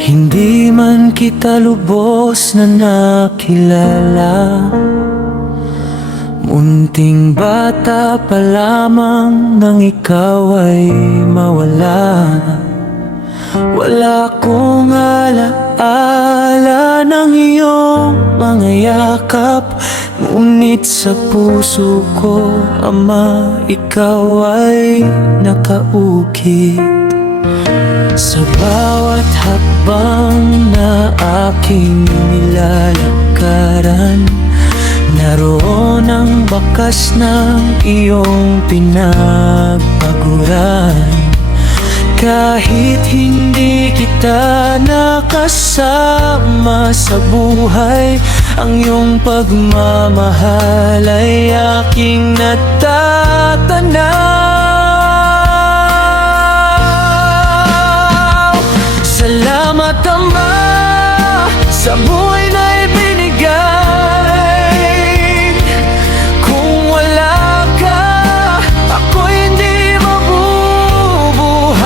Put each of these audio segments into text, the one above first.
Hindi man kita lubos na nakilala, munting bata pa lamang nang ikaw ay mawala. Wala akong alaala ng iyong mga yakap, ngunit sa puso ko, Ama, ikaw ay nakaukit. Sa bawat hakbang na aking nilalakaran, naroon ang bakas ng iyong pinagpaguran. Kahit hindi kita nakasama sa buhay, ang iyong pagmamahal ay aking natatanaw. Salamat, Ama, sa buhay na ibinigay. Kung wala ka, ako hindi mabubuhay.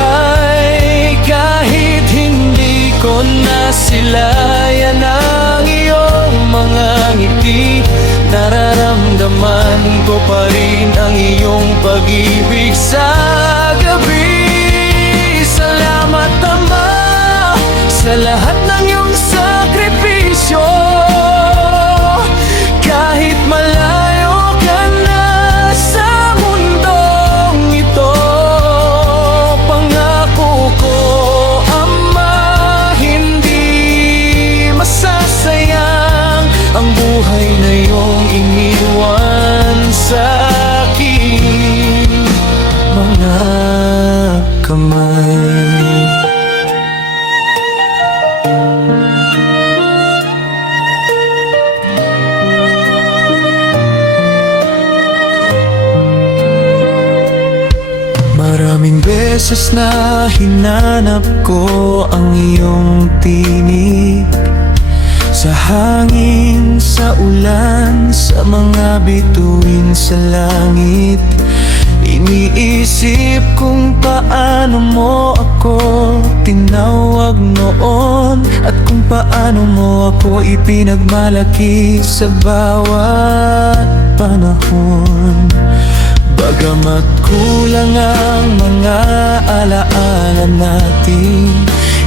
Kahit hindi ko nasilayan ang iyong mga ngiti, nararamdaman ko pa rin ang iyong pag-ibig sa gabi. Salamat, Ama, sa lahat ng iyong sakripisyo. Kahit malayo ka na sa mundong ito, pangako ko, Ama, hindi masasayang ang buhay na iyong iniwan sa aking mga kamay. Maraming beses na hinanap ko ang iyong tinig, sa hangin, sa ulan, sa mga bituin sa langit. Iniisip kung paano mo ako tinawag noon, at kung paano mo ako ipinagmalaki sa bawat panahon. Bagamat kulang ang mga alaala natin,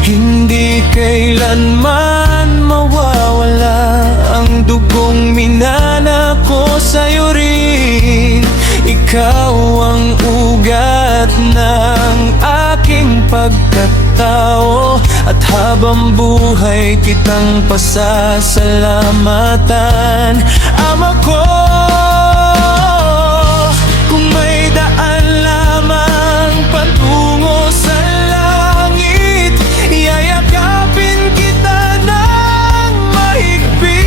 hindi kailanman mawawala ang dugong minana ko sa'yo rin. Ikaw ang ugat ng aking pagkatao, at habang buhay kitang pasasalamatan. Ama ko, kung may daan lamang patungo sa langit, yayakapin kita ng mahigpit.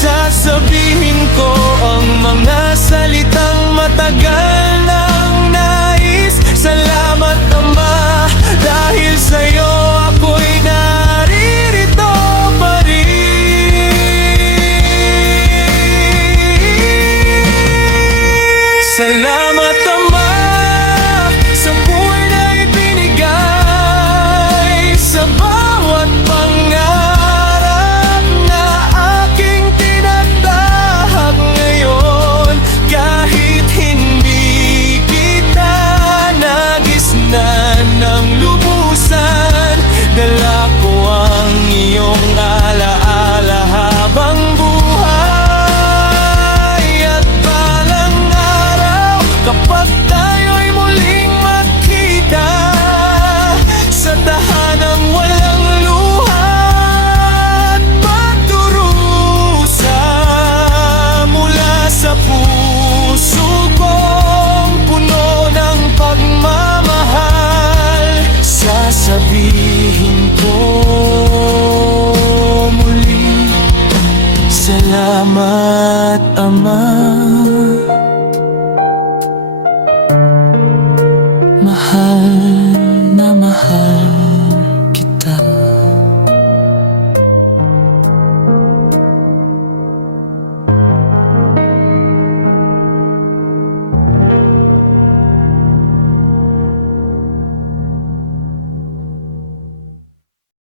Sasabihin ko ang mga salitang matagal nang nais. Salamat, Ama, dahil sa'yo ako'y naririto pa rin. Salamat, Ama, sa buhay na ibinigay, sa bawat pangarap na aking tinatahak ngayon. Kahit hindi kita nagisnan ng lubusan, dala ko ang iyong alaala habang buhay. At balang araw, kapag tayo'y muling magkita sa tahanang walang luha at pagdurusa, mula sa puso kong puno ng pagmamahal, sasabihin ko muli, salamat, Ama.